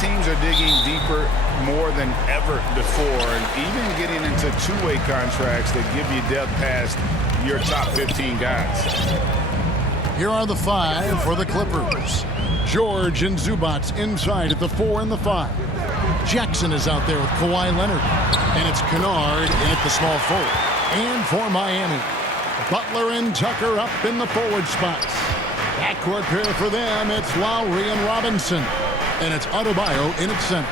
teams are digging deeper more than ever before, and even getting into two-way contracts that give you depth past your top 15 guys. Here are the 5 for the Clippers. George and Zubats inside at the 4 and the 5. Jackson is out there with Kawhi Leonard. And it's Kennard in at the small forward. And for Miami, Butler and Tucker up in the forward spots. Backcourt pair for them, it's Lowry and Robinson. And it's Adebayo in at center.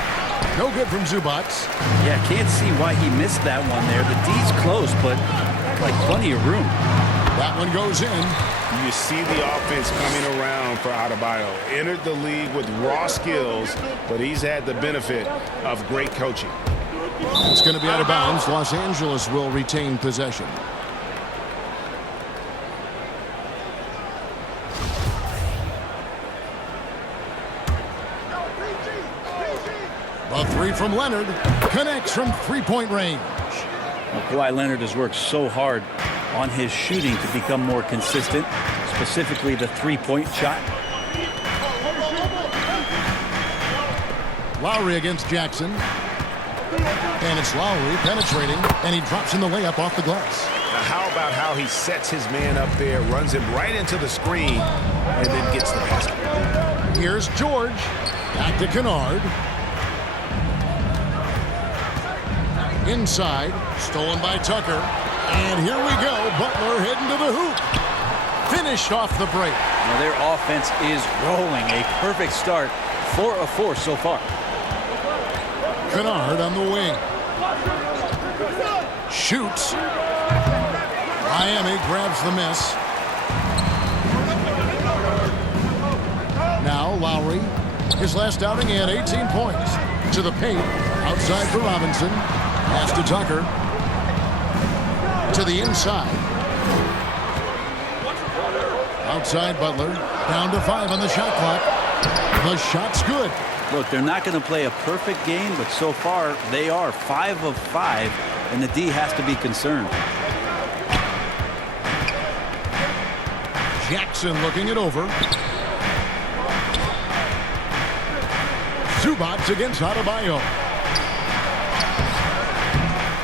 No good from Zubats. Yeah, can't see why he missed that one there. The D's close, but like plenty of room. That one goes in. You see the offense coming around for Adebayo. Entered the league with raw skills, but he's had the benefit of great coaching. It's going to be out of bounds. Los Angeles will retain possession. A 3 from Leonard. Connects from three-point range. Well, Kawhi Leonard has worked so hard on his shooting to become more consistent, specifically the three-point shot. Lowry against Jackson. And it's Lowry penetrating, and he drops in the layup off the glass. Now how about how he sets his man up there, runs him right into the screen, and then gets the basket. Here's George. Back to Kennard. Inside, stolen by Tucker. And here we go, Butler heading to the hoop. Finished off the break. Now their offense is rolling. A perfect start. 4 of 4 so far. Kennard on the wing. Shoots. Miami grabs the miss. Now Lowry. His last outing, he had 18 points. To the paint. Outside for Robinson. Pass to Tucker. To the inside. Outside Butler. Down to 5 on the shot clock. The shot's good. Look, they're not going to play a perfect game, but so far they are 5 of 5, and the D has to be concerned. Jackson looking it over. Zubats against Adebayo.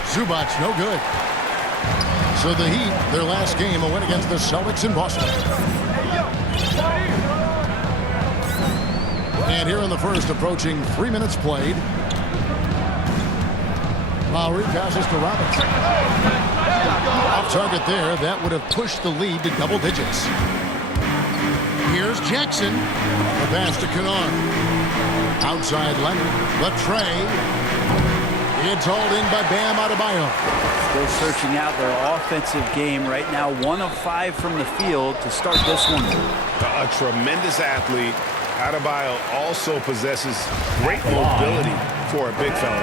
Zubats no good. So the Heat, their last game, a win against the Celtics in Boston. And here in the first, approaching 3 minutes played. Lowry passes to Robinson. Off target there. That would have pushed the lead to double digits. Here's Jackson. The pass to Kennard. Outside Leonard. The tray. It's hauled in by Bam Adebayo. Still searching out their offensive game right now. 1 of 5 from the field to start this one. A tremendous athlete. Adebayo also possesses great mobility for a big fella.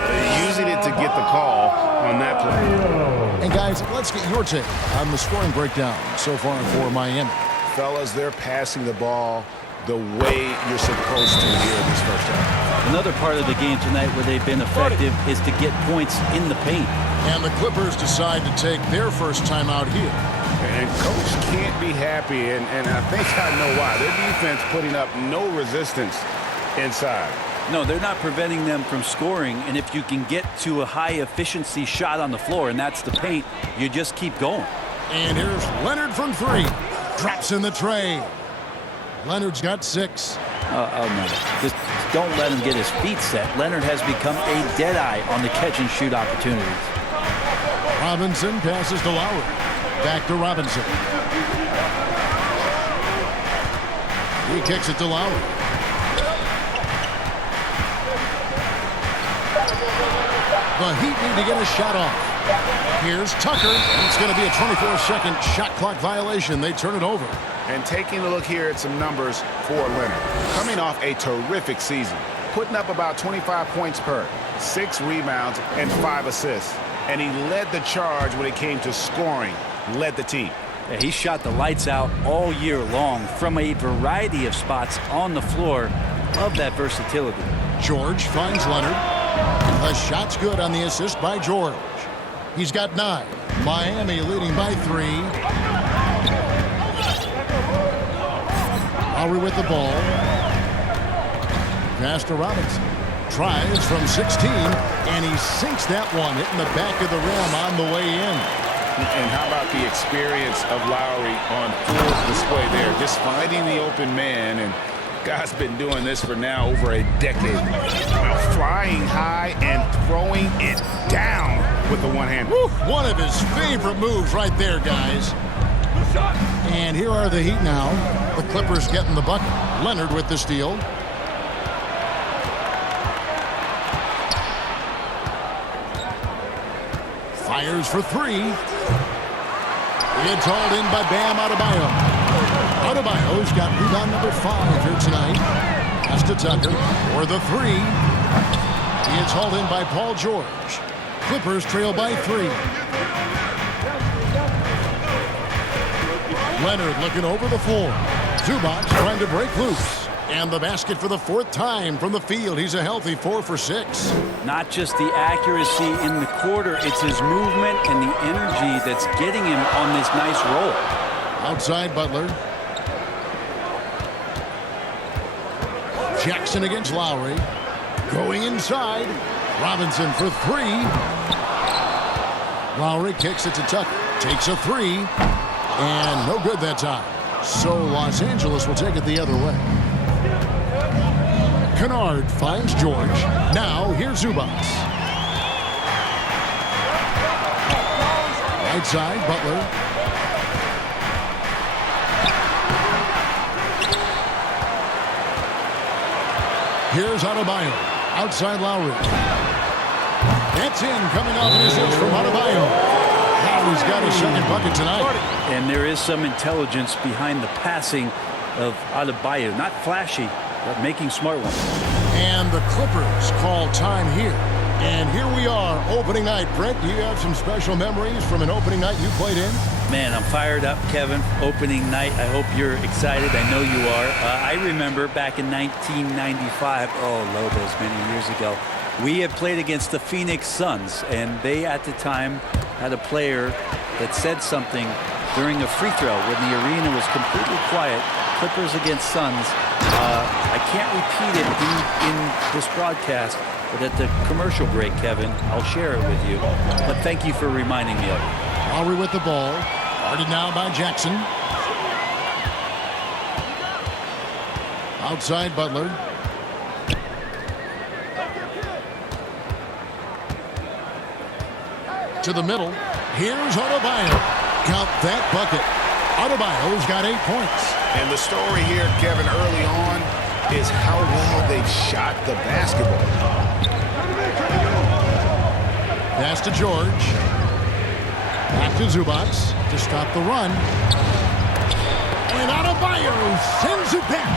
Using it to get the call on that play. And guys, let's get your take on the scoring breakdown so far for Miami. Fellas, they're passing the ball the way you're supposed to here in this first half. Another part of the game tonight where they've been effective is to get points in the paint. And the Clippers decide to take their first time out here. And coach can't be happy, and I think I know why. Their defense putting up no resistance inside. No, they're not preventing them from scoring, and if you can get to a high-efficiency shot on the floor, and that's the paint, you just keep going. And here's Leonard from 3. Drops in the tray. Leonard's got 6. Oh, no. Just don't let him get his feet set. Leonard has become a deadeye on the catch-and-shoot opportunities. Robinson passes to Lowry. Back to Robinson. He kicks it to Lowry. The Heat need to get a shot off. Here's Tucker. It's going to be a 24-second shot clock violation. They turn it over. And taking a look here at some numbers for Leonard. Coming off a terrific season. Putting up about 25 points per, 6 rebounds, and 5 assists. And he led the charge when it came to scoring. Led the team. Yeah, he shot the lights out all year long from a variety of spots on the floor. Love that versatility. George finds Leonard. The shot's good on the assist by George. He's got 9. Miami leading by 3. Lowry with the ball. Pass to Robinson. Tries from 16, and he sinks that one, hitting the back of the rim on the way in. And how about the experience of Lowry on full display there? Just finding the open man, and guy's been doing this for now over a decade. Well, flying high and throwing it down with the one hand. Woo, one of his favorite moves right there, guys. And here are the Heat now. The Clippers getting the bucket. Leonard with the steal. Fires for three. It's hauled in by Bam Adebayo. Adebayo's got rebound number 5 here tonight. Pass to Tucker for the three. It's hauled in by Paul George. Clippers trail by 3. Leonard looking over the floor. Zubac trying to break loose. And the basket for the 4th time from the field. He's a healthy 4 for 6. Not just the accuracy in the quarter, it's his movement and the energy that's getting him on this nice roll. Outside Butler. Jackson against Lowry. Going inside. Robinson for 3. Lowry kicks it to Tucker. Takes a 3. And no good that time. So Los Angeles will take it the other way. Kennard finds George. Now here's Zubac. Right side, Butler. Here's Adebayo. Outside Lowry. That's in, coming off an assist from Adebayo. Lowry's got his second bucket tonight. And there is some intelligence behind the passing of Adebayo. Not flashy, but making smart ones. And the Clippers call time here. And here we are, opening night. Brent, do you have some special memories from an opening night you played in? Man, I'm fired up, Kevin. Opening night. I hope you're excited. I know you are. I remember back in 1995, Lobos, many years ago, we had played against the Phoenix Suns, and they at the time had a player that said something during a free throw when the arena was completely quiet. Clippers against Suns. I can't repeat it in this broadcast, but at the commercial break, Kevin, I'll share it with you. But thank you for reminding me of it. Lowry with the ball. Guarded now by Jackson. Outside Butler. To the middle. Here's Adebayo. Count that bucket. Adebayo's got 8 points. And the story here, Kevin, early on is how well they've shot the basketball. Pass to George. Back to Zubac to stop the run. And Adebayo sends it back.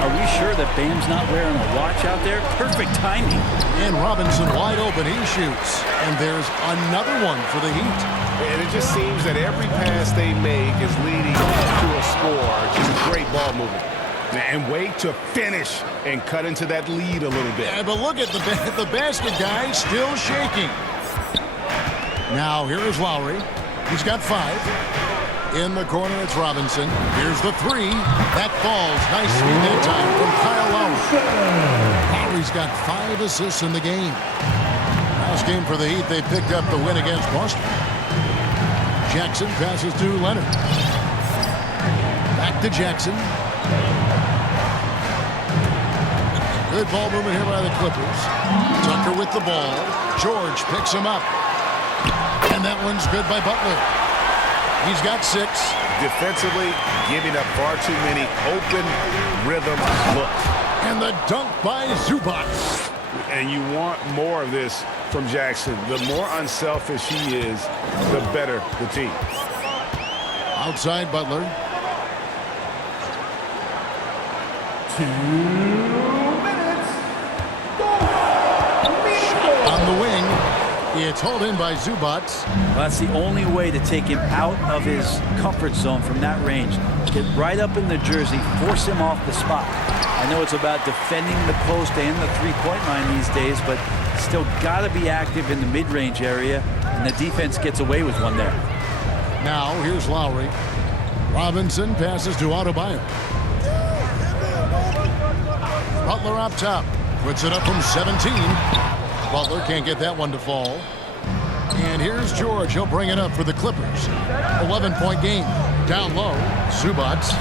Are we sure that Bam's not wearing a watch out there? Perfect timing. And Robinson wide open. He shoots. And there's another one for the Heat. And it just seems that every pass they make is leading to a score. Just great ball movement. And wait to finish and cut into that lead a little bit. Yeah, but look at the basket, guys, still shaking. Now here is Lowry. He's got 5. In the corner, it's Robinson. Here's the 3. That falls nicely that time from Kyle Lowry. Lowry's got 5 assists in the game. Last game for the Heat, they picked up the win against Boston. Jackson passes to Leonard. Back to Jackson. Good ball movement here by the Clippers. Tucker with the ball. George picks him up. And that one's good by Butler. He's got 6. Defensively, giving up far too many open rhythm looks. And the dunk by Zubac. And you want more of this from Jackson. The more unselfish he is, the better the team. Outside Butler. 2 minutes. On the wing. It's hauled in by Zubac. Well, that's the only way to take him out of his comfort zone from that range. Get right up in the jersey, force him off the spot. I know it's about defending the post and the three-point line these days, but still got to be active in the mid-range area, and the defense gets away with one there. Now here's Lowry. Robinson passes to Adebayo. Butler up top. Puts it up from 17. Butler can't get that one to fall. And here's George. He'll bring it up for the Clippers. 11-point game. Down low, Zubats.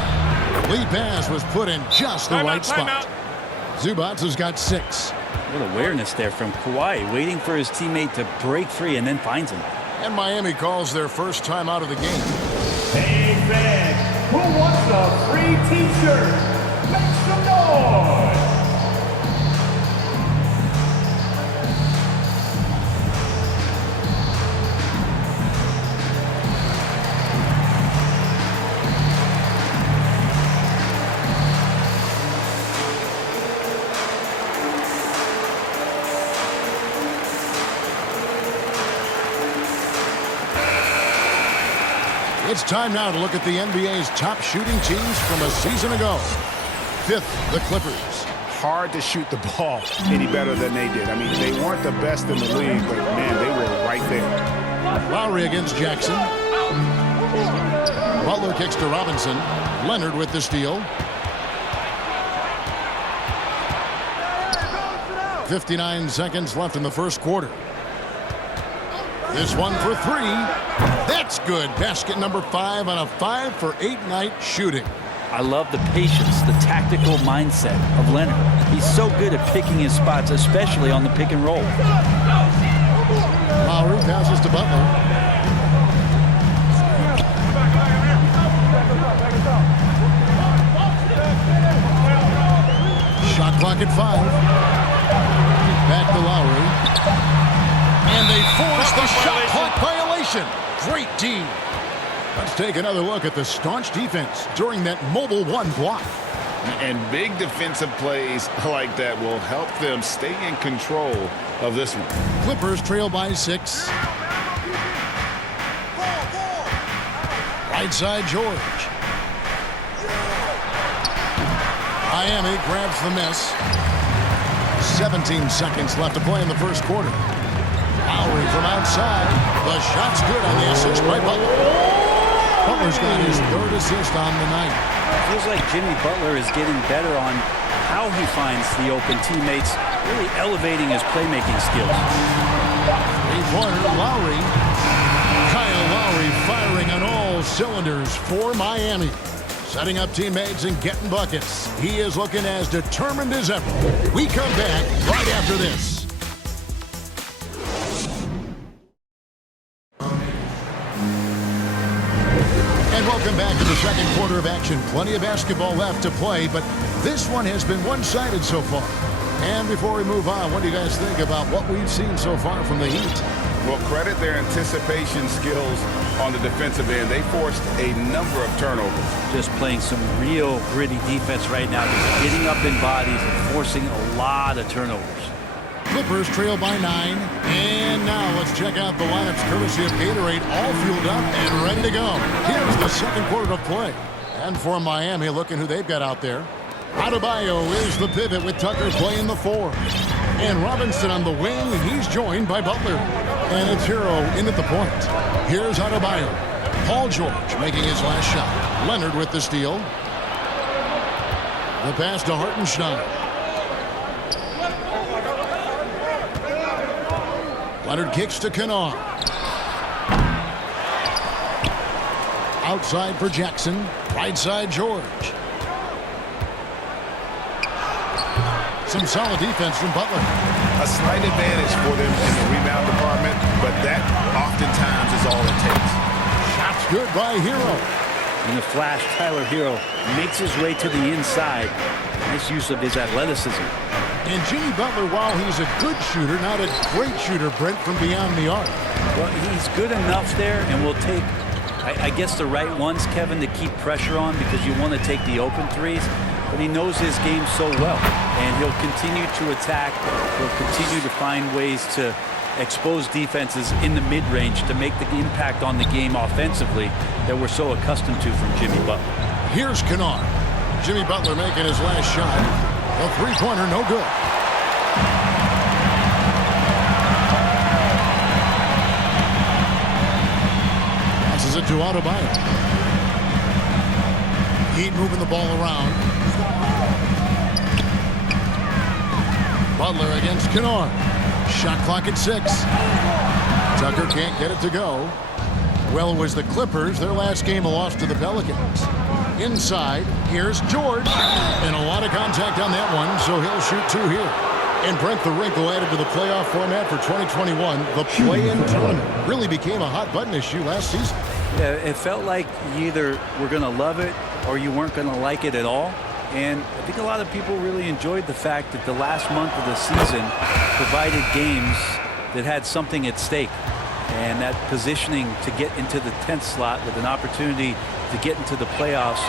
Lead pass was put in just the right spot. Zubats has got 6. What awareness there from Kawhi, waiting for his teammate to break free and then finds him. And Miami calls their first time out of the game. Hey fans, who wants a free t-shirt? Make some noise! It's time now to look at the NBA's top shooting teams from a season ago. 5th, the Clippers. Hard to shoot the ball any better than they did. I mean, they weren't the best in the league, but man, they were right there. Lowry against Jackson. Butler kicks to Robinson. Leonard with the steal. 59 seconds left in the first quarter. This one for 3. That's good. Basket number 5 on a 5-for-8 night shooting. I love the patience, the tactical mindset of Leonard. He's so good at picking his spots, especially on the pick and roll. Lowry passes to Butler. Shot clock at 5. Back to Lowry. And they force the shot clock violation. Great team. Let's take another look at the staunch defense during that mobile 1 block. And big defensive plays like that will help them stay in control of this one. Clippers trail by 6. Right side, George. Miami grabs the miss. 17 seconds left to play in the first quarter. Lowry from outside. The shot's good on the assist by Butler. Butler's got his 3rd assist on the night. It feels like Jimmy Butler is getting better on how he finds the open teammates, really elevating his playmaking skills. 3-pointer, Lowry. Kyle Lowry firing on all cylinders for Miami. Setting up teammates and getting buckets. He is looking as determined as ever. We come back right after this. And welcome back to the second quarter of action. Plenty of basketball left to play, but this one has been one-sided so far. And before we move on, what do you guys think about what we've seen so far from the Heat? Well, credit their anticipation skills on the defensive end. They forced a number of turnovers. Just playing some real gritty defense right now, just getting up in bodies and forcing a lot of turnovers. Clippers trail by 9. And now let's check out the lineups courtesy of Gatorade, all fueled up and ready to go. Here's the second quarter of play. And for Miami, looking who they've got out there. Adebayo is the pivot with Tucker playing the 4. And Robinson on the wing. He's joined by Butler. And it's Hero in at the point. Here's Adebayo. Paul George making his last shot. Leonard with the steal. The pass to Hartenstein. Leonard kicks to Kennard. Outside for Jackson. Right side, George. Some solid defense from Butler. A slight advantage for them in the rebound department, but that oftentimes is all it takes. Shots good by Hero. In the flash, Tyler Hero makes his way to the inside. Nice use of his athleticism. And Jimmy Butler, while he's a good shooter, not a great shooter, Brent, from beyond the arc. Well, he's good enough there, and will take, I guess, the right ones, Kevin, to keep pressure on, because you want to take the open threes. But he knows his game so well, and he'll continue to attack. He'll continue to find ways to expose defenses in the mid-range to make the impact on the game offensively that we're so accustomed to from Jimmy Butler. Here's Kennard. Jimmy Butler making his last shot. The three-pointer, no good. Passes it to Adebayo. Heat moving the ball around. Butler against Kennard. Shot clock at 6. Tucker can't get it to go. Well, it was the Clippers. Their last game a loss to the Pelicans. Inside, here's George. And a lot of contact on that one, so he'll shoot 2 here. And Brent, the wrinkle added to the playoff format for 2021, the play-in tournament really became a hot-button issue last season. Yeah, it felt like you either were going to love it or you weren't going to like it at all. And I think a lot of people really enjoyed the fact that the last month of the season provided games that had something at stake. And that positioning to get into the 10th slot with an opportunity to get into the playoffs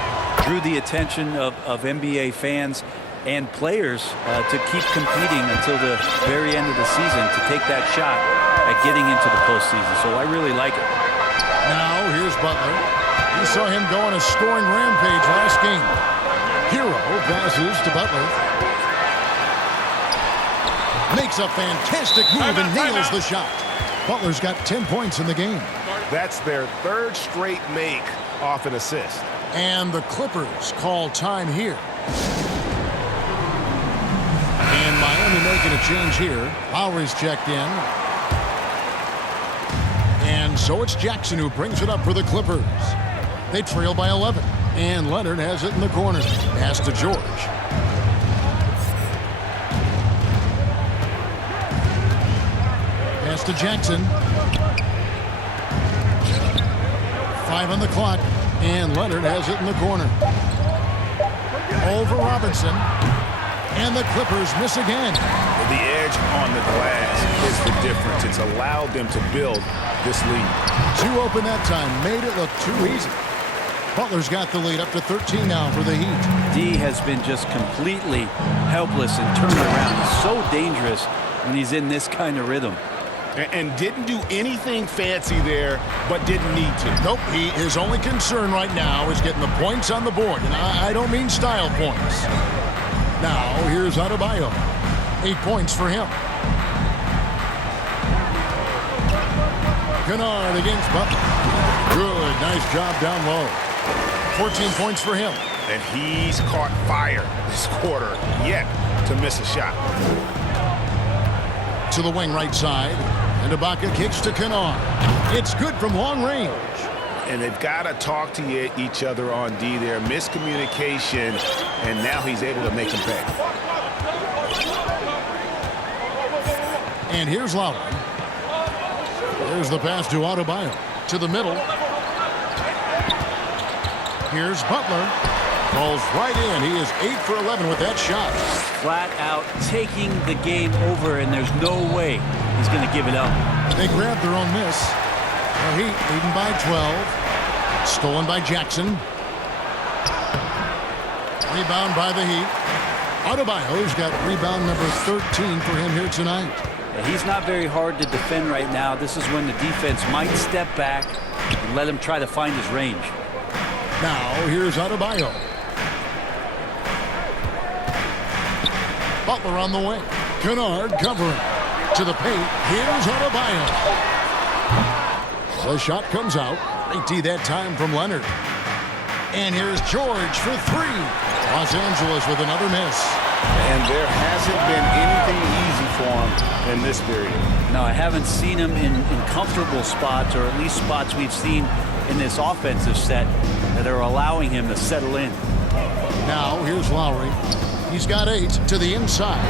drew the attention of NBA fans and players to keep competing until the very end of the season to take that shot at getting into the postseason. So I really like it. Now here's Butler. You saw him go on a scoring rampage last game. Hero passes to Butler. Makes a fantastic move and nails the shot. Butler's got 10 points in the game. That's their 3rd straight make off an assist. And the Clippers call time here. And Miami making a change here. Lowry's checked in. And so it's Jackson who brings it up for the Clippers. They trail by 11. And Leonard has it in the corner. Pass to George. Pass to Jackson. 5 on the clock. And Leonard has it in the corner. Over Robinson. And the Clippers miss again. The edge on the glass is the difference. It's allowed them to build this lead. 2 open that time. Made it look too easy. Butler's got the lead up to 13 now for the Heat. D has been just completely helpless and turned around. He's so dangerous when he's in this kind of rhythm. And didn't do anything fancy there, but didn't need to. Nope, his only concern right now is getting the points on the board. And I don't mean style points. Now, here's Adebayo. 8 points for him. Kennard against Butler. Good, nice job down low. 14 points for him. And he's caught fire this quarter, yet to miss a shot. To the wing right side. And Ibaka kicks to Kennard. It's good from long range. And they've got to talk to each other on D there. Miscommunication, and now he's able to make him pay. And here's Lowry. There's the pass to Adebayo. To the middle. Here's Butler. Falls right in. He is 8 for 11 with that shot. Flat out taking the game over, and there's no way he's going to give it up. They grabbed their own miss. The Heat leading by 12. Stolen by Jackson. Rebound by the Heat. Adebayo's got rebound number 13 for him here tonight. Yeah, he's not very hard to defend right now. This is when the defense might step back and let him try to find his range. Now here's Adebayo. Butler on the wing. Kennard covering. To the paint. Here's Adebayo. The shot comes out. They tee that time from Leonard. And here's George for 3. Los Angeles with another miss. And there hasn't been anything easy for him in this period. No, I haven't seen him in comfortable spots, or at least spots we've seen in this offensive set that are allowing him to settle in. Now here's Lowry. He's got 8 to the inside.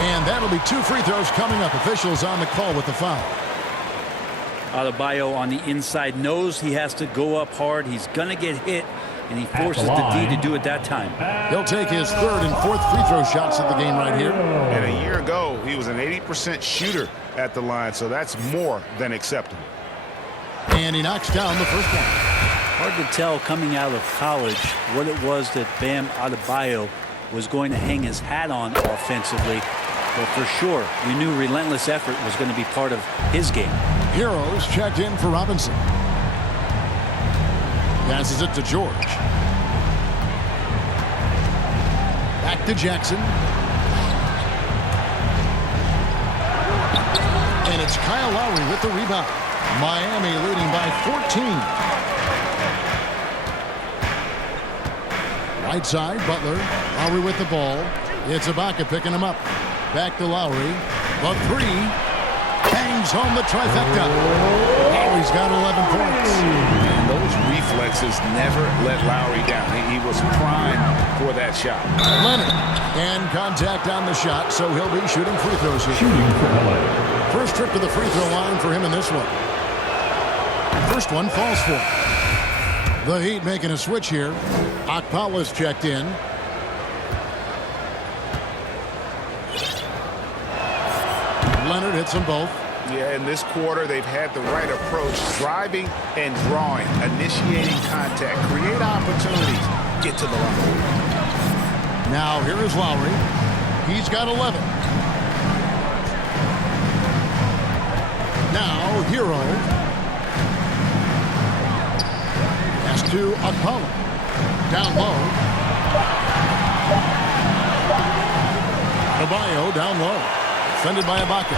And that'll be 2 free throws coming up. Officials on the call with the foul. Adebayo on the inside knows he has to go up hard. He's going to get hit, and he forces the D to do it that time. He'll take his 3rd and 4th free throw shots of the game right here. And a year ago, he was an 80% shooter at the line, so that's more than acceptable. And he knocks down the first one. Hard to tell coming out of college what it was that Bam Adebayo was going to hang his hat on offensively. But for sure, you knew relentless effort was going to be part of his game. Heroes checked in for Robinson. Passes it to George. Back to Jackson. And it's Kyle Lowry with the rebound. Miami leading by 14. Right side, Butler. Lowry with the ball. It's Ahak picking him up. Back to Lowry. The three. Bangs home the trifecta. Lowry's got 11 points. And those reflexes never let Lowry down. He was primed for that shot. Leonard. And contact on the shot, so he'll be shooting free throws here. Shooting for LA. First trip to the free throw line for him in this one. First one falls for him. The Heat making a switch here. Ahak checked in. Leonard hits them both. Yeah, in this quarter, they've had the right approach, driving and drawing, initiating contact, create opportunities, get to the line. Now here is Lowry. He's got 11. Now Hero. Pass to Ahak. Down low. Caballo down low. Defended by Ahak.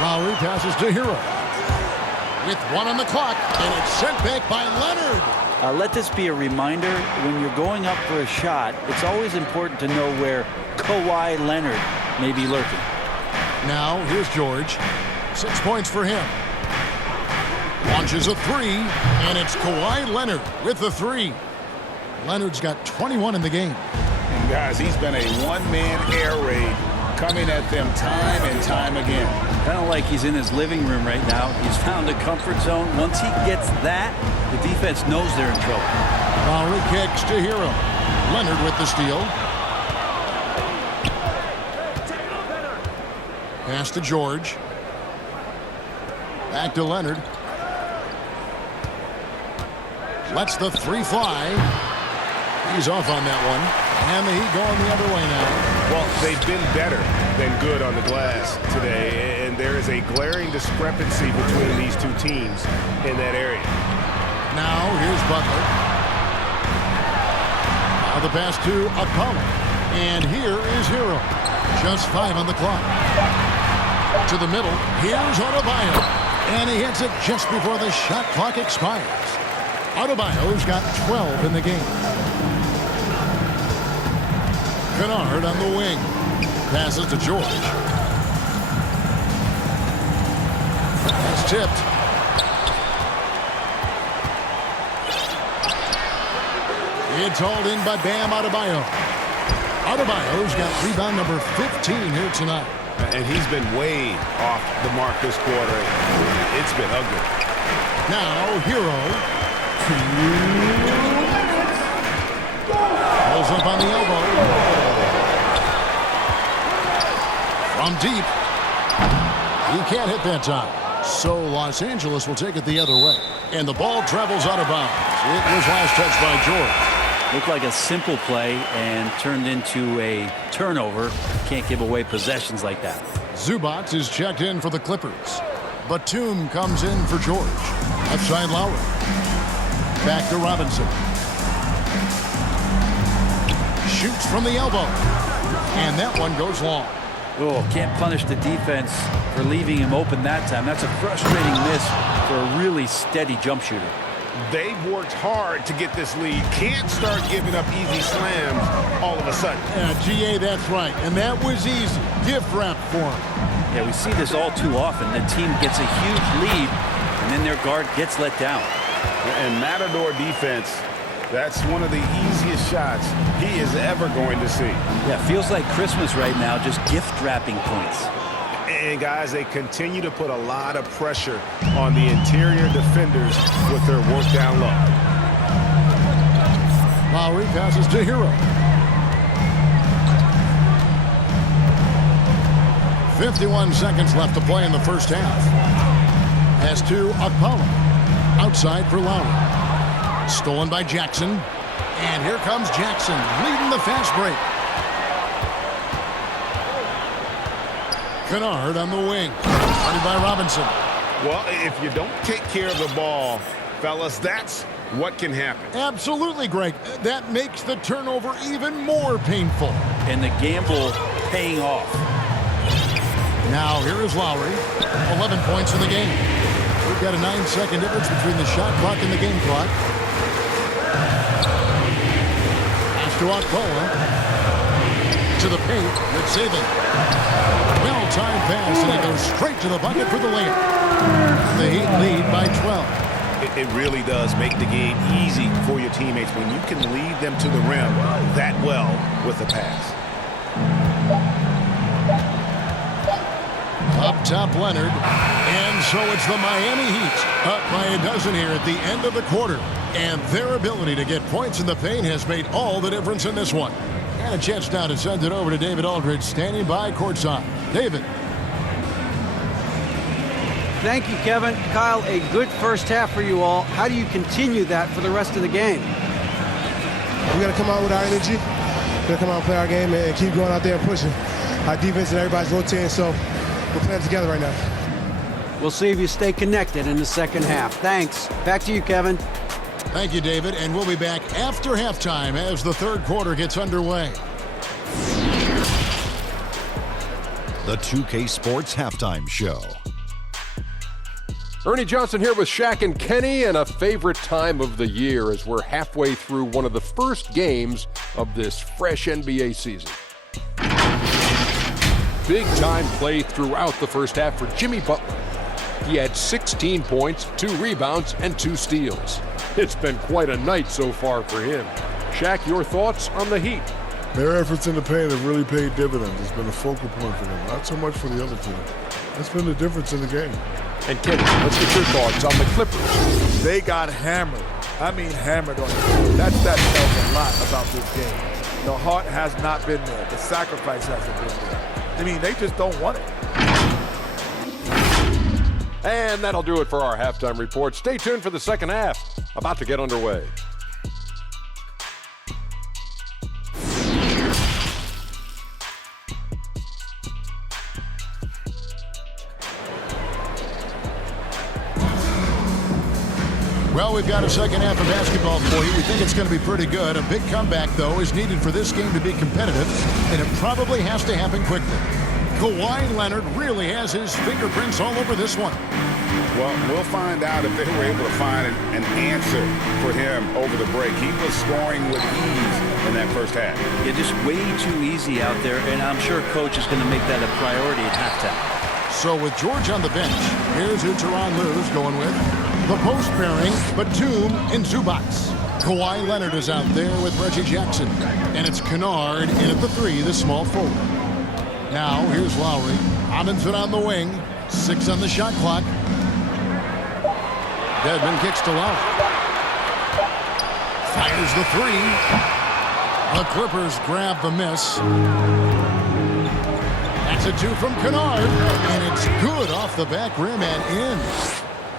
Lowry passes to Hero. With 1 on the clock, and it's sent back by Leonard. Let this be a reminder, when you're going up for a shot, it's always important to know where Kawhi Leonard may be lurking. Now, here's George. 6 points for him. Launches a three, and it's Kawhi Leonard with the three. Leonard's got 21 in the game. And guys, he's been a one-man air raid coming at them time and time again. Kind of like he's in his living room right now. He's found a comfort zone. Once he gets that, the defense knows they're in trouble. Lowry kicks to Hero. Leonard with the steal. Pass to George. Back to Leonard. Lets the three fly. He's off on that one. And the Heat going the other way now. Well, they've been better than good on the glass today, and there is a glaring discrepancy between these two teams in that area. Now here's Butler. Now the pass to Ahak. And here is Hero. Just 5 on the clock. To the middle. Here's Adebayo. And he hits it just before the shot clock expires. Adebayo's got 12 in the game. Kennard on the wing. Passes to George. It's tipped. It's hauled in by Bam Adebayo. Adebayo's got rebound number 15 here tonight. And he's been way off the mark this quarter. It's been ugly. Now, Hero. Pulls up on the elbow. From deep. He can't hit that time. So Los Angeles will take it the other way. And the ball travels out of bounds. It was last touched by George. Looked like a simple play and turned into a turnover. Can't give away possessions like that. Zubac is checked in for the Clippers. Batum comes in for George. Outside Lowry. Back to Robinson. Shoots from the elbow. And that one goes long. Oh, can't punish the defense for leaving him open that time. That's a frustrating miss for a really steady jump shooter. They've worked hard to get this lead. Can't start giving up easy slams all of a sudden. Yeah, GA, that's right. And that was easy. Gift wrap for him. Yeah, we see this all too often. The team gets a huge lead, and then their guard gets let down. And Matador defense, that's one of the easiest shots he is ever going to see. Yeah, feels like Christmas right now, just gift wrapping points. And guys, they continue to put a lot of pressure on the interior defenders with their work down low. Lowry passes to Hero. 51 seconds left to play in the first half. Pass to Ahak. Outside for Lowry. Stolen by Jackson. And here comes Jackson leading the fast break. Kennard on the wing. Guarded by Robinson. Well, if you don't take care of the ball, fellas, that's what can happen. Absolutely, Greg. That makes the turnover even more painful. And the gamble paying off. Now here is Lowry. 11 points in the game. We've got a 9-second difference between the shot clock and the game clock. Pass to Ahak. to the paint. Good saving. Well-timed pass, and it goes straight to the bucket for the layup. The Heat lead by 12. It really does make the game easy for your teammates when you can lead them to the rim that well with a pass. Up top, Leonard. And so it's the Miami Heat up by a dozen here at the end of the quarter. And their ability to get points in the paint has made all the difference in this one. And a chance now to send it over to David Aldridge, standing by courtside. David. Thank you, Kevin. Kyle, a good first half for you all. How do you continue that for the rest of the game? We got to come out with our energy. We got to come out and play our game and keep going out there and pushing. Our defense and everybody's rotating, so we're playing together right now. We'll see if you stay connected in the second half. Thanks. Back to you, Kevin. Thank you, David. And we'll be back after halftime as the third quarter gets underway. The 2K Sports Halftime Show. Ernie Johnson here with Shaq and Kenny, and a favorite time of the year as we're halfway through one of the first games of this fresh NBA season. Big-time play throughout the first half for Jimmy Butler. He had 16 points, 2 rebounds, and 2 steals. It's been quite a night so far for him. Shaq, your thoughts on the Heat? Their efforts in the paint have really paid dividends. It's been a focal point for them, not so much for the other team. That's been the difference in the game. And Kenny, let's get your thoughts on the Clippers. They got hammered. I mean hammered on it. That tells a lot about this game. The heart has not been there. The sacrifice hasn't been there. I mean, they just don't want it. And that'll do it for our halftime report. Stay tuned for the second half, about to get underway. Well, we've got a second half of basketball for you. We think it's going to be pretty good. A big comeback, though, is needed for this game to be competitive, and it probably has to happen quickly. Kawhi Leonard really has his fingerprints all over this one. Well, we'll find out if they were able to find an answer for him over the break. He was scoring with ease in that first half. Yeah, just way too easy out there, and I'm sure coach is going to make that a priority at halftime. So with George on the bench, here's who Tyronn Lue's going with. The post pairing, Batum and Zubac. Kawhi Leonard is out there with Reggie Jackson. And it's Kennard in at the 3, the small forward. Now, here's Lowry. Robinson on the wing. 6 on the shot clock. Dedmon kicks to Lowry. Fires the 3. The Clippers grab the miss. That's a 2 from Kennard. And it's good off the back rim and in.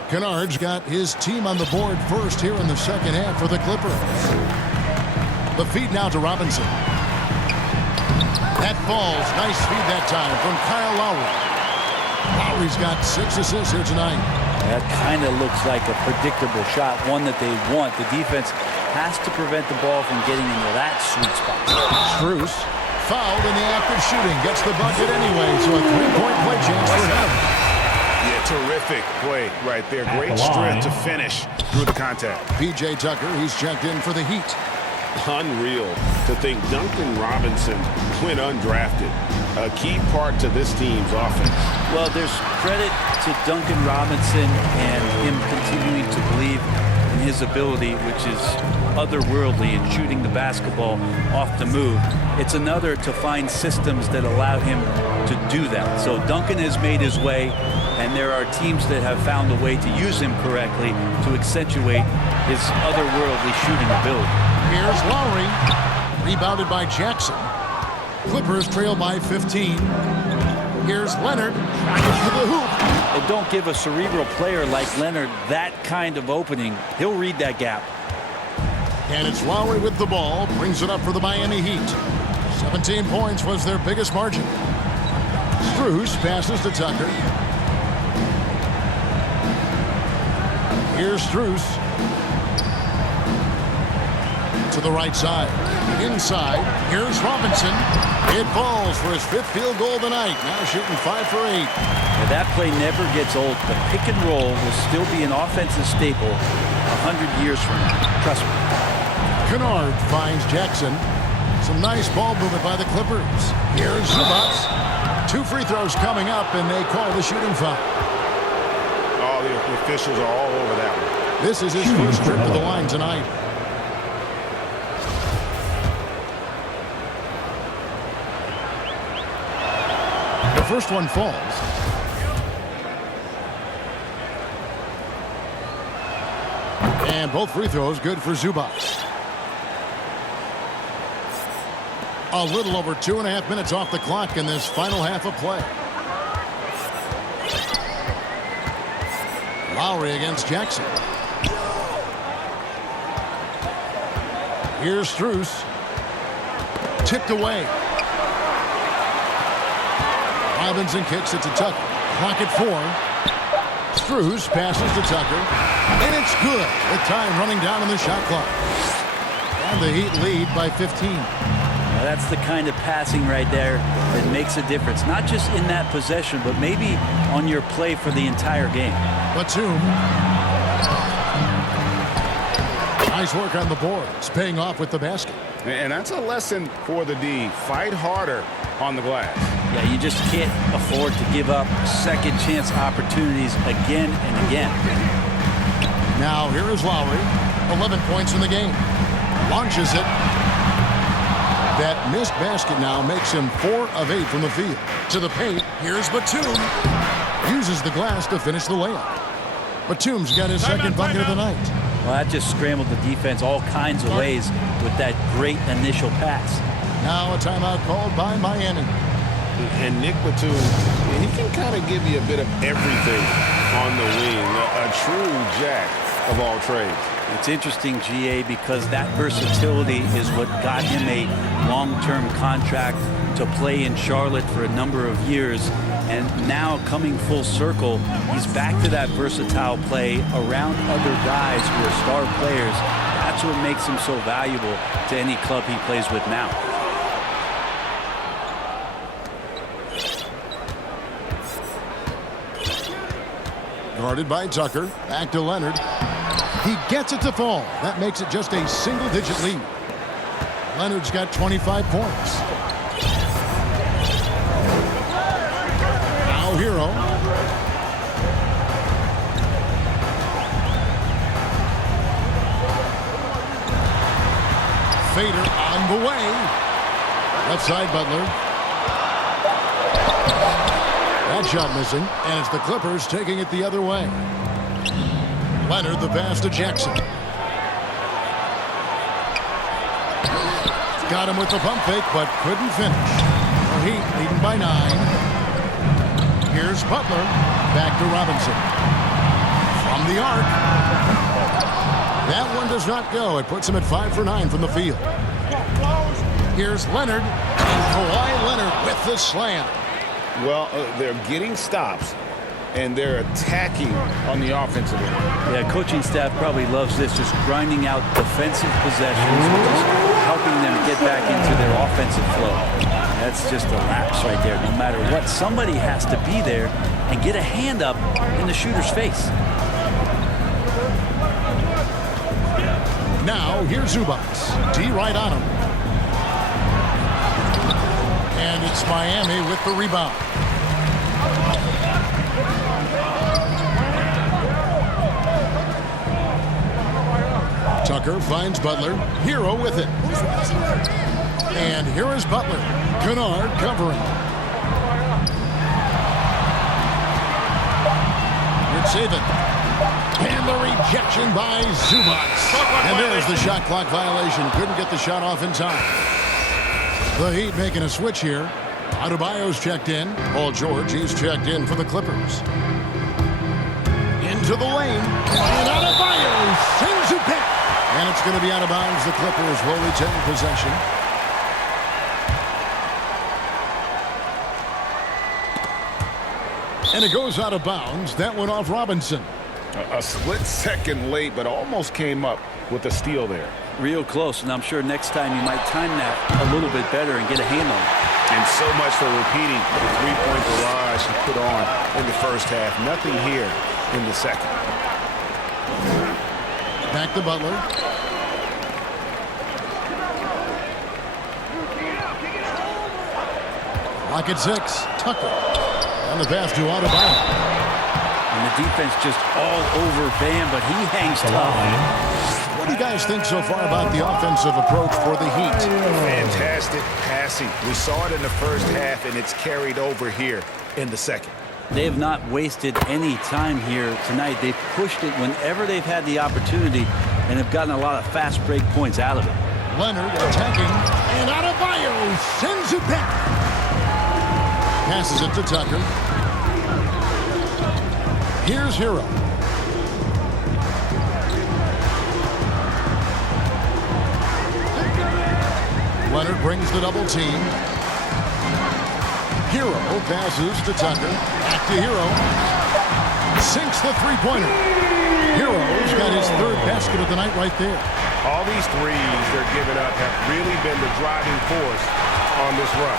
Kennard's got his team on the board first here in the second half for the Clippers. The feed now to Robinson. That falls. Nice feed that time from Kyle Lowry. Lowry's got 6 assists here tonight. That kind of looks like a predictable shot, one that they want. The defense has to prevent the ball from getting into that sweet spot. Strus fouled in the act of shooting. Gets the bucket anyway, so a 3-point play chance for him. Yeah, terrific play right there. Great strength to finish through the contact. P.J. Tucker, he's checked in for the Heat. Unreal to think Duncan Robinson went undrafted. A key part to this team's offense. Well, there's credit to Duncan Robinson and him continuing to believe in his ability, which is otherworldly in shooting the basketball off the move. It's another to find systems that allow him to do that. So Duncan has made his way, and there are teams that have found a way to use him correctly to accentuate his otherworldly shooting ability. Here's Lowry, rebounded by Jackson. Clippers trail by 15. Here's Leonard, trying to the hoop. And don't give a cerebral player like Leonard that kind of opening. He'll read that gap. And it's Lowry with the ball, brings it up for the Miami Heat. 17 points was their biggest margin. Strus passes to Tucker. Here's Strus. To the right side. Inside. Here's Robinson. It falls for his 5th field goal of the night. Now shooting 5 for 8. Now that play never gets old. The pick and roll will still be an offensive staple 100 years from now. Trust me. Kennard finds Jackson. Some nice ball movement by the Clippers. Here's Zubac. 2 free throws coming up, and they call the shooting foul. Oh, the officials are all over that one. This is his first trip to the line tonight. The first one falls. And both free throws good for Zubac. A little over 2.5 minutes off the clock in this final half of play. Lowry against Jackson. Here's Strus. Tipped away. Robinson kicks it to Tucker. Clock at 4. Strus passes to Tucker. And it's good with time running down on the shot clock. And the Heat lead by 15. Now that's the kind of passing right there that makes a difference. Not just in that possession, but maybe on your play for the entire game. Batum. Nice work on the boards. Paying off with the basket. And that's a lesson for the D. Fight harder on the glass. Yeah, you just can't afford to give up second chance opportunities again and again. Now here is Lowry. 11 points in the game. Launches it. That missed basket now makes him 4 of 8 from the field. To the paint. Here's Batum. Uses the glass to finish the layup. Batum's got his second bucket of the night. Well, that just scrambled the defense all kinds of ways with that great initial pass. Now a timeout called by Miami. And Nick Batum, he can kind of give you a bit of everything on the wing. A true jack of all trades. It's interesting, GA, because that versatility is what got him a long-term contract to play in Charlotte for a number of years. And now coming full circle, he's back to that versatile play around other guys who are star players. That's what makes him so valuable to any club he plays with now. Guarded by Tucker. Back to Leonard. He gets it to fall. That makes it just a single-digit lead. Leonard's got 25 points. Now Hero. Fader on the way. Left side, Butler. That shot missing, and it's the Clippers taking it the other way. Leonard, the pass to Jackson. Got him with the pump fake, but couldn't finish. The Heat leading by 9. Here's Butler. Back to Robinson. From the arc. That one does not go. It puts him at 5 for 9 from the field. Here's Leonard. And Kawhi Leonard with the slam. Well, they're getting stops, and they're attacking on the offensive end. Yeah, coaching staff probably loves this, just grinding out defensive possessions, just helping them get back into their offensive flow. That's just a lapse right there. No matter what, somebody has to be there and get a hand up in the shooter's face. Now, here's Zubac. D right on him. And it's Miami with the rebound. Tucker finds Butler. Hero with it. And here is Butler. Kennard covering. It's even. And the rejection by Zubac. And there's the shot clock violation. Couldn't get the shot off in time. The Heat making a switch here. Adebayo's checked in. Paul George, he's checked in for the Clippers. Into the lane. And Adebayo sends it back. And it's going to be out of bounds. The Clippers will retain possession. And it goes out of bounds. That went off Robinson. A split second late, but almost came up with a steal there. Real close, and I'm sure next time you might time that a little bit better and get a hand on it. And so much for repeating the three-point barrage he put on in the first half. Nothing here in the second. Back to Butler. Clock at 6. Tucker. And the pass to Adebayo. And the defense just all over Bam, but he hangs tough. What do you guys think so far about the offensive approach for the Heat? Fantastic passing. We saw it in the first half, and it's carried over here in the second. They have not wasted any time here tonight. They've pushed it whenever they've had the opportunity and have gotten a lot of fast break points out of it. Leonard attacking, and Adebayo sends it back. Passes it to Tucker. Here's Hero. Leonard brings the double team. Hero passes to Tucker. Back to Hero. Sinks the three-pointer. Hero's got his third basket of the night right there. All these threes they're giving up have really been the driving force on this run.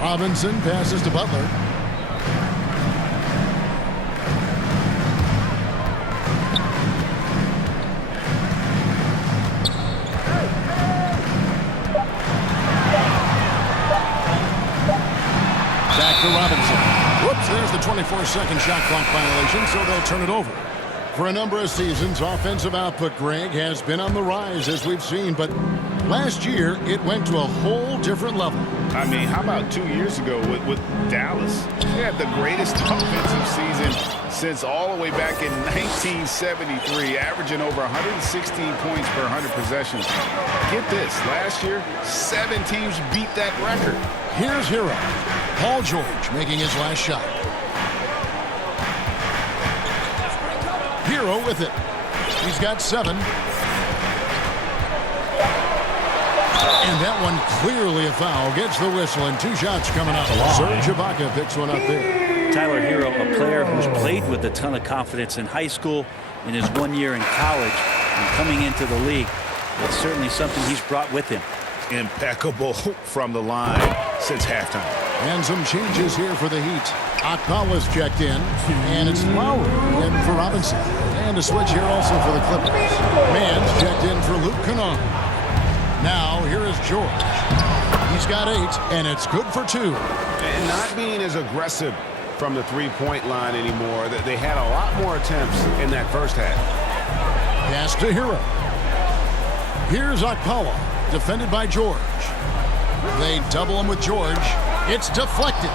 Robinson passes to Butler. Back to Robinson. Whoops, there's the 24-second shot clock violation, so they'll turn it over. For a number of seasons, offensive output, Greg, has been on the rise, as we've seen, but last year, it went to a whole different level. I mean, how about 2 years ago with Dallas? They had the greatest offensive season since all the way back in 1973, averaging over 116 points per 100 possessions. Get this, last year, 7 teams beat that record. Here's Hero. Paul George making his last shot. Hero with it. He's got 7. And that one clearly a foul. Gets the whistle, and 2 shots coming up. Serge Ibaka picks one up there. Tyler Hero, a player who's played with a ton of confidence in high school, in his 1 year in college, and coming into the league. It's certainly something he's brought with him. Impeccable from the line since halftime. And some changes here for the Heat. Akpala's checked in, and it's Lowry in for Robinson. And a switch here also for the Clippers. Mann's checked in for Luke Kennard. Now, here is George. He's got 8, and it's good for 2. And not being as aggressive from the three-point line anymore. They had a lot more attempts in that first half. Pass to Hero. Here's Akpala, defended by George. They double him with George. It's deflected.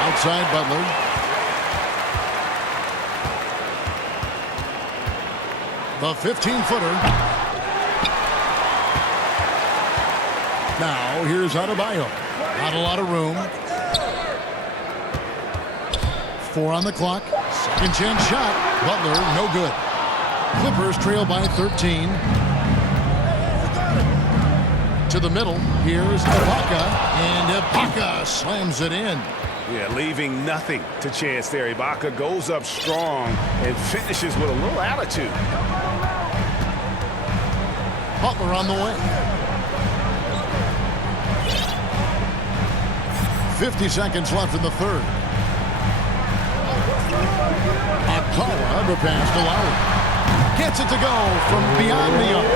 Outside Butler. The 15-footer. Now, here's Adebayo. Not a lot of room. 4 on the clock. Second chance shot. Butler, no good. Clippers trail by 13. To the middle. Here's Ibaka. And Ibaka slams it in. Yeah, leaving nothing to chance there. Ibaka goes up strong and finishes with a little attitude. Butler on the way. 50 seconds left in the third. Akpala, the pass to Lowry. Gets it to go from beyond the arc.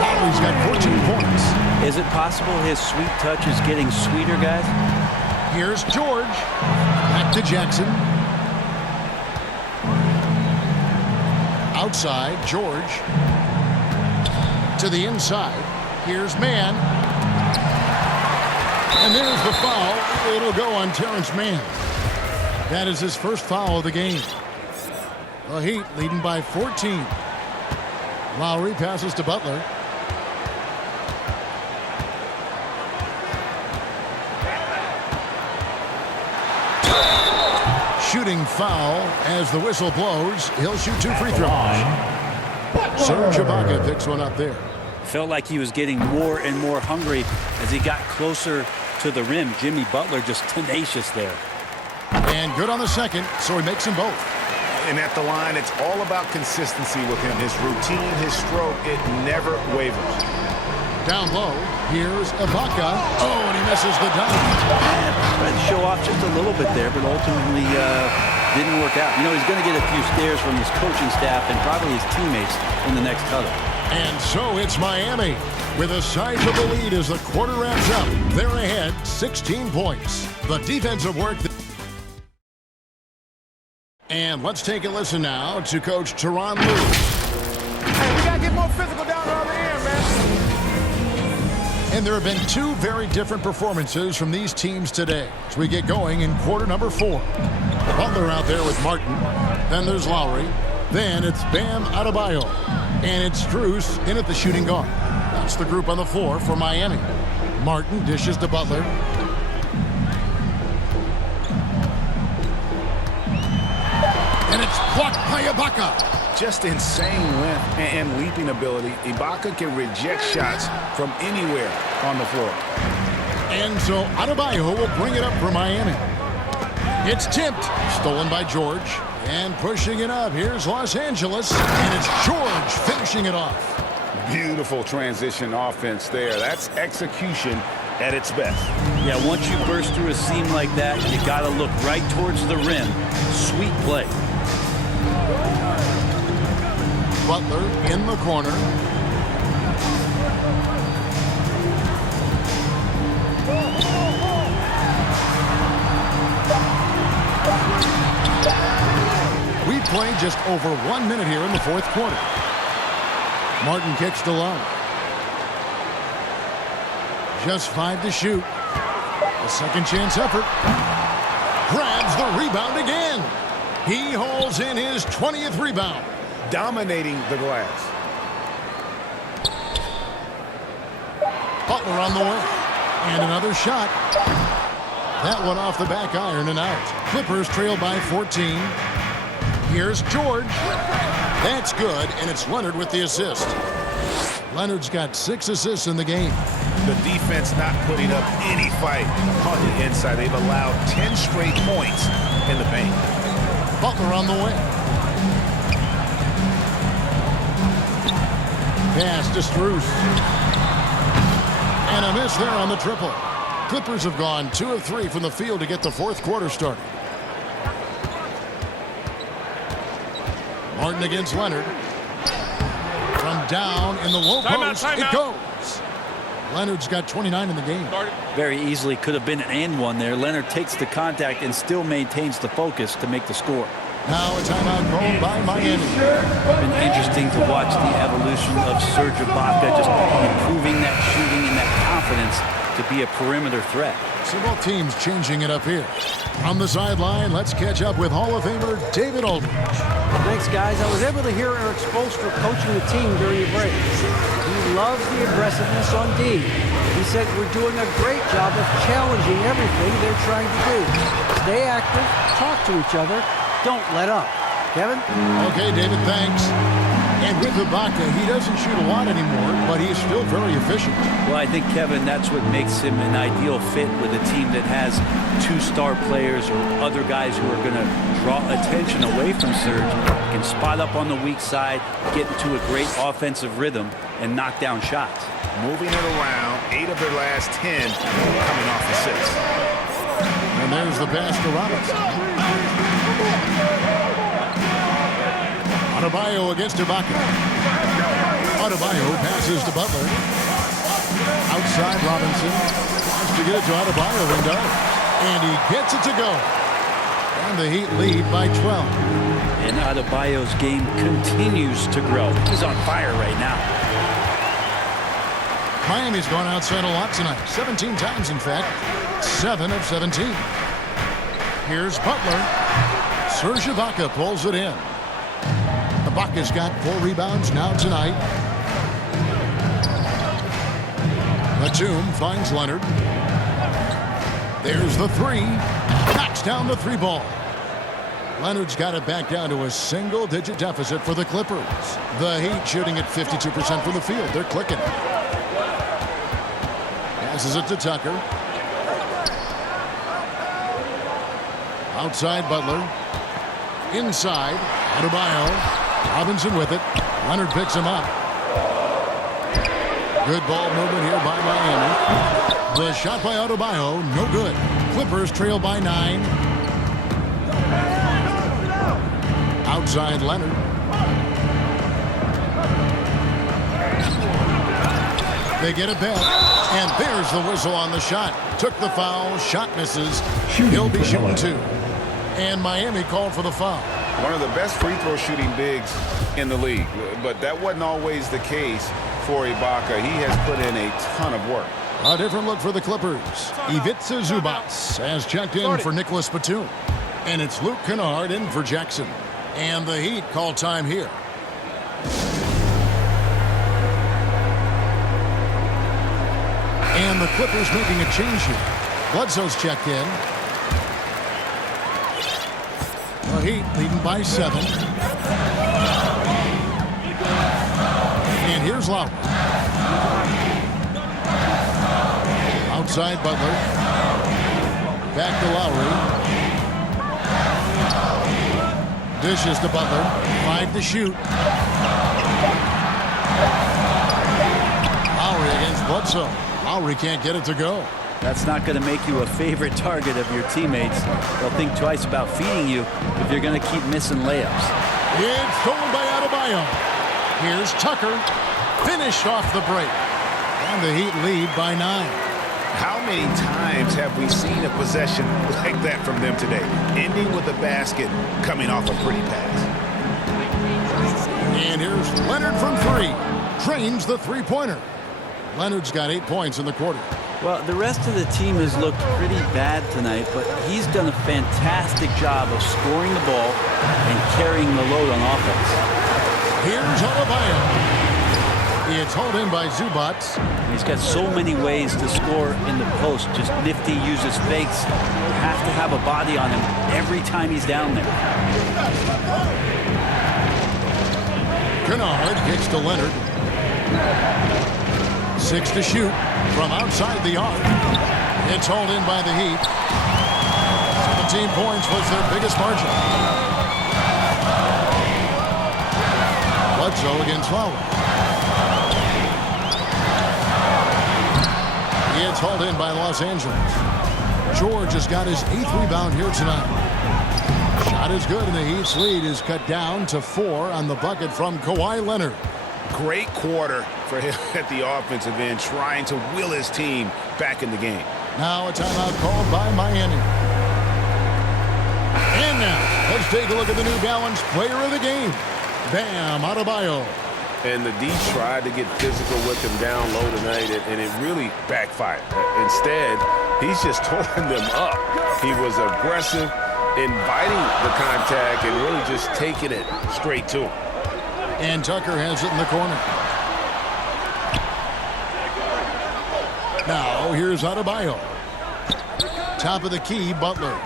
Lowry's got 14 points. Is it possible his sweet touch is getting sweeter, guys? Here's George. Back to Jackson. Outside, George. To the inside. Here's Mann. And there's the foul. It'll go on Terrence Mann. That is his first foul of the game. The Heat leading by 14. Lowry passes to Butler. Shooting foul as the whistle blows. He'll shoot 2 free throws. Serge Ibaka picks one up there. Felt like he was getting more and more hungry as he got closer to the rim. Jimmy Butler just tenacious there. And good on the second, so he makes them both. And at the line, it's all about consistency with him. His routine, his stroke, it never wavers. Down low, here's Ibaka. Oh, and he misses the dunk. Tried to show off just a little bit there, but ultimately didn't work out. You know, he's going to get a few stares from his coaching staff and probably his teammates in the next huddle. And so it's Miami with a sizable lead as the quarter wraps up. They're ahead 16 points. The defensive work. And let's take a listen now to Coach Tyronn Lue. Hey, we got to get more physical down the other end, man. And there have been two very different performances from these teams today as we get going in quarter number 4. Butler out there with Martin. Then there's Lowry. Then it's Bam Adebayo. And it's Strus in at the shooting guard. That's the group on the floor for Miami. Martin dishes to Butler. And it's blocked by Ibaka. Just insane length and leaping ability. Ibaka can reject shots from anywhere on the floor. And so Adebayo will bring it up for Miami. It's tipped. Stolen by George. And pushing it up. Here's Los Angeles. And it's George finishing it off. Beautiful transition offense there. That's execution at its best. Yeah, once you burst through a seam like that, you got to look right towards the rim. Sweet play. Butler in the corner. We played just over 1 minute here in the fourth quarter. Martin kicks to Love. Just 5 to shoot. A second chance effort. Grabs the rebound again. He hauls in his 20th rebound. Dominating the glass. Butler on the way. And another shot. That one off the back iron and out. Clippers trail by 14. Here's George. That's good, and it's Leonard with the assist. Leonard's got 6 assists in the game. The defense not putting up any fight on the inside. They've allowed 10 straight points in the paint. Butler on the way. Pass to Strus. And a miss there on the triple. Clippers have gone 2 of 3 from the field to get the fourth quarter started. Martin against Leonard. From down in the low post, it goes. Leonard's got 29 in the game. Very easily could have been an and one there. Leonard takes the contact and still maintains the focus to make the score. Now a timeout called by Miami. Been interesting to watch the evolution of Serge Ibaka, just improving that shooting and that confidence to be a perimeter threat. So both teams changing it up here. On the sideline, let's catch up with Hall of Famer David Aldridge. Thanks, guys. I was able to hear Eric Spoelstra coaching the team during the break. He loves the aggressiveness on D. He said we're doing a great job of challenging everything they're trying to do. Stay active, talk to each other, don't let up. Kevin? Okay, David, thanks. And with Ibaka, he doesn't shoot a lot anymore, but he's still very efficient. Well, I think, Kevin, that's what makes him an ideal fit with a team that has 2 star players or other guys who are going to draw attention away from Serge, can spot up on the weak side, get into a great offensive rhythm, and knock down shots. Moving it around, 8 of their last 10 coming off assists. And there's the pass to Robinson. Adebayo against Ibaka. Adebayo passes to Butler. Outside Robinson. Wants to get it to Adebayo and does. And he gets it to go. And the Heat lead by 12. And Adebayo's game continues to grow. He's on fire right now. Miami's gone outside a lot tonight. 17 times, in fact. 7 of 17. Here's Butler. Serge Ibaka pulls it in. Ibaka's got 4 rebounds now tonight. Batum finds Leonard. There's the 3. Knocks down the 3 ball. Leonard's got it back down to a single-digit deficit for the Clippers. The Heat shooting at 52% from the field. They're clicking. Passes it to Tucker. Outside Butler. Inside. Adebayo. Robinson with it. Leonard picks him up. Good ball movement here by Miami. The shot by Adebayo, no good. Clippers trail by 9. Outside Leonard. They get a bet, and there's the whistle on the shot. Took the foul, shot misses. He'll be shooting 2. And Miami called for the foul. One of the best free throw shooting bigs in the league, but that wasn't always the case for Ibaka. He has put in a ton of work. A different look for the Clippers. Ivica Zubac has checked in for Nicholas Batum. And it's Luke Kennard in for Jackson. And the Heat call time here. And the Clippers making a change here. Bledsoe's checked in. The Heat leading by 7. And here's Lowry. Outside Butler. Back to Lowry. Dishes to Butler. 5 to shoot. Lowry against Bledsoe. Lowry can't get it to go. That's not going to make you a favorite target of your teammates. They'll think twice about feeding you if you're going to keep missing layups. It's stolen by Adebayo. Here's Tucker. Finished off the break. And the Heat lead by 9. How many times have we seen a possession like that from them today? Ending with a basket, coming off a pretty pass. And here's Leonard from 3. Trains the three-pointer. Leonard's got 8 points in the quarter. Well, the rest of the team has looked pretty bad tonight, but he's done a fantastic job of scoring the ball and carrying the load on offense. Here's Adebayo. It's hauled in by Zubac. He's got so many ways to score in the post. Just nifty, uses fakes. You have to have a body on him every time he's down there. Kennard kicks to Leonard. 6 to shoot from outside the arc. It's hauled in by the Heat. 17 points was their biggest margin. Bledsoe against Lowry. It's hauled in by Los Angeles. George has got his 8th rebound here tonight. Shot is good, and the Heat's lead is cut down to 4 on the bucket from Kawhi Leonard. Great quarter for him at the offensive end, trying to will his team back in the game. Now a timeout called by Miami. And now, let's take a look at the New Balance player of the game, Bam Adebayo. And the D tried to get physical with him down low tonight, and it really backfired. Instead, he's just torn them up. He was aggressive, inviting the contact, and really just taking it straight to him. And Tucker has it in the corner. Now, here's Adebayo. Top of the key, Butler.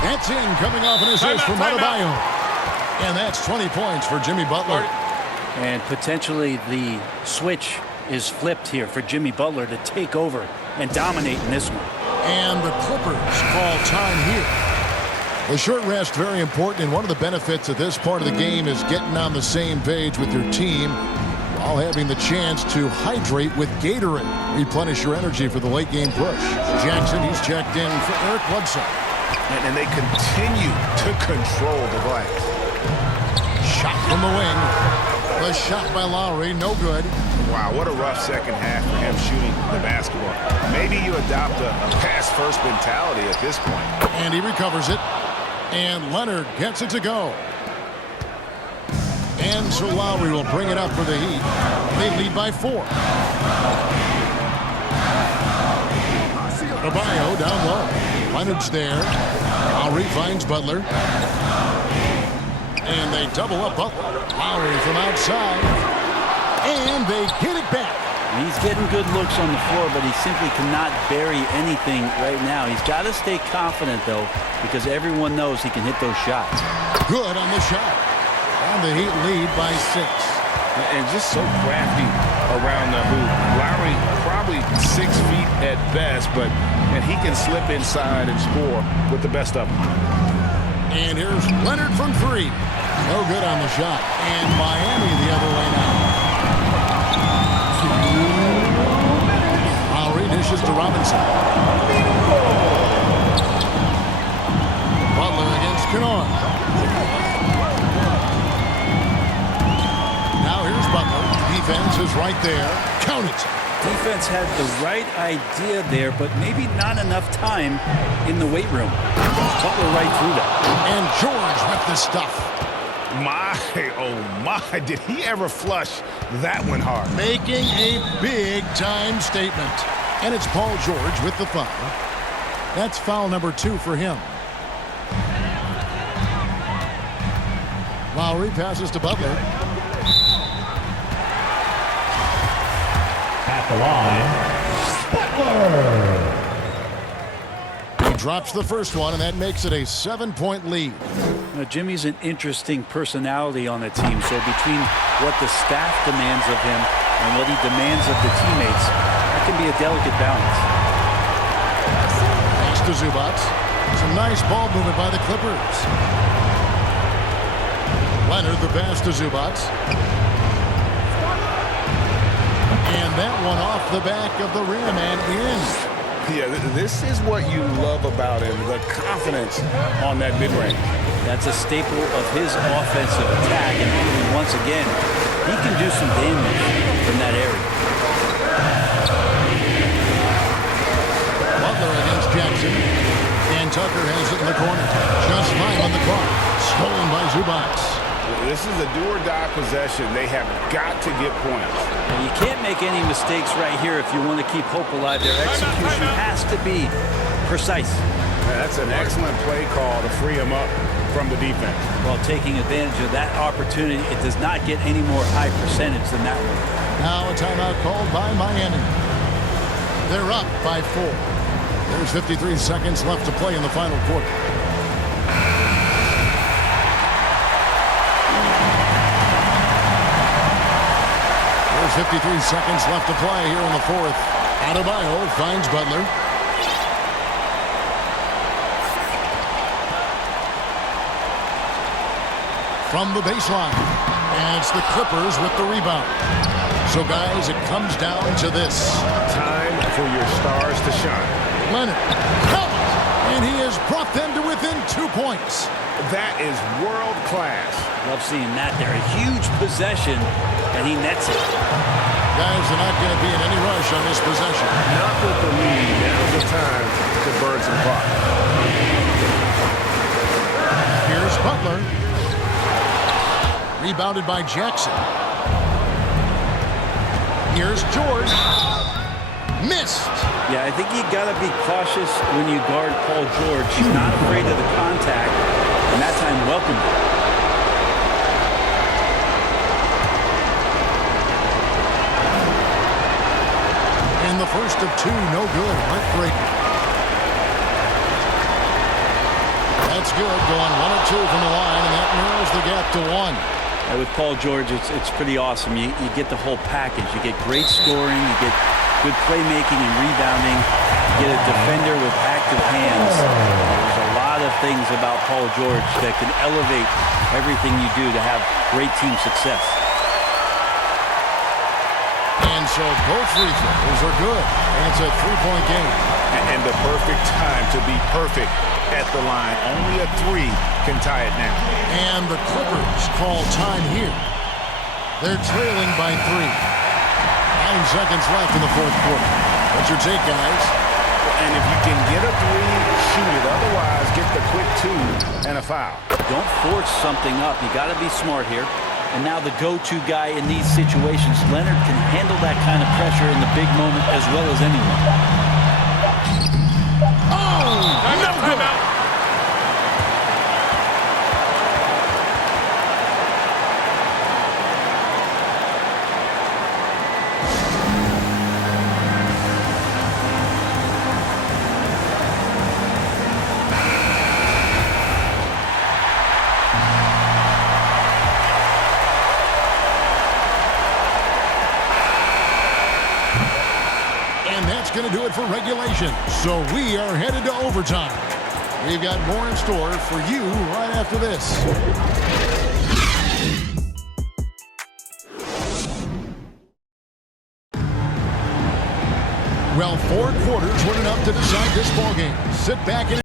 That's in, coming off an assist from Adebayo. And that's 20 points for Jimmy Butler. And potentially the switch is flipped here for Jimmy Butler to take over and dominate in this one. And the Clippers call time here. The short rest, very important, and one of the benefits of this part of the game is getting on the same page with your team while having the chance to hydrate with Gatorade. Replenish your energy for the late game push. Jackson, he's checked in for Eric Bledsoe. And they continue to control the glass. Shot from the wing. The shot by Lowry, no good. Wow, what a rough second half for him shooting the basketball. Maybe you adopt a pass-first mentality at this point. And he recovers it. And Leonard gets it to go. And so Lowry will bring it up for the Heat. They lead by 4. Adebayo down low. Leonard's there. Lowry finds Butler. And they double up Butler. Lowry from outside. And they get it back. He's getting good looks on the floor, but he simply cannot bury anything right now. He's got to stay confident, though, because everyone knows he can hit those shots. Good on the shot. And the Heat lead by 6. And just so crafty around the hoop. Lowry probably 6 feet at best, but he can slip inside and score with the best of them. And here's Leonard from 3. No good on the shot. And Miami the other way now. Lowry dishes to Robinson. Kennard. Now here's Butler. Defense is right there. Count it. Defense had the right idea there, but maybe not enough time in the weight room. Butler right through that. And George with the stuff. My, oh my, did he ever flush that one hard? Making a big-time statement. And it's Paul George with the foul. That's foul number 2 for him. Lowry passes to Butler. At the line, Butler. He drops the first one, and that makes it a 7-point lead. Now, Jimmy's an interesting personality on the team, so between what the staff demands of him and what he demands of the teammates, that can be a delicate balance. Pass to Zubac. Some nice ball movement by the Clippers. Leonard, the pass to Zubac. And that one off the back of the rim and in. Yeah, this is what you love about him, the confidence on that mid-range. That's a staple of his offensive attack, and once again, he can do some damage from that area. Butler against Jackson. And Tucker has it in the corner. Just 5 on the clock. Stolen by Zubac. This is a do-or-die possession. They have got to get points. And you can't make any mistakes right here if you want to keep hope alive. Their execution has to be precise. That's an excellent play call to free him up from the defense. While taking advantage of that opportunity, it does not get any more high percentage than that one. Now a timeout called by Miami. They're up by 4. There's 53 seconds left to play in the final quarter. There's 53 seconds left to play here in the fourth. Adebayo finds Butler. From the baseline. And it's the Clippers with the rebound. So, guys, it comes down to this. Time for your stars to shine. Leonard. And he has brought them to within 2 points. That is world class. Love seeing that there. A huge possession, and he nets it. Guys are not going to be in any rush on this possession. Not with the lead. Now's the time to burn some clock. Here's Butler. Rebounded by Jackson. Here's George. Missed. Yeah, I think you got to be cautious when you guard Paul George. He's not afraid of the contact, and that time welcomed it. And the first of 2, no good. Heartbreaking. That's good. Going 1 of 2 from the line, and that narrows the gap to 1. And with Paul George, it's pretty awesome. You get the whole package. You get great scoring. You get good playmaking and rebounding. You get a defender with active hands. There's a lot of things about Paul George that can elevate everything you do to have great team success. And so both free throws are good. And it's a 3-point game. And the perfect time to be perfect at the line. Only a 3 can tie it now. And the Clippers call time here. They're trailing by 3. 9 seconds left in the fourth quarter. What's your take, guys? And if you can get a 3, shoot it. Otherwise, get the quick 2 and a foul. Don't force something up. You got to be smart here. And now the go-to guy in these situations, Leonard, can handle that kind of pressure in the big moment as well as anyone. Oh, no good. Going to do it for regulation. So we are headed to overtime. We've got more in store for you right after this. Well, 4 quarters weren't enough to decide this ballgame. Sit back and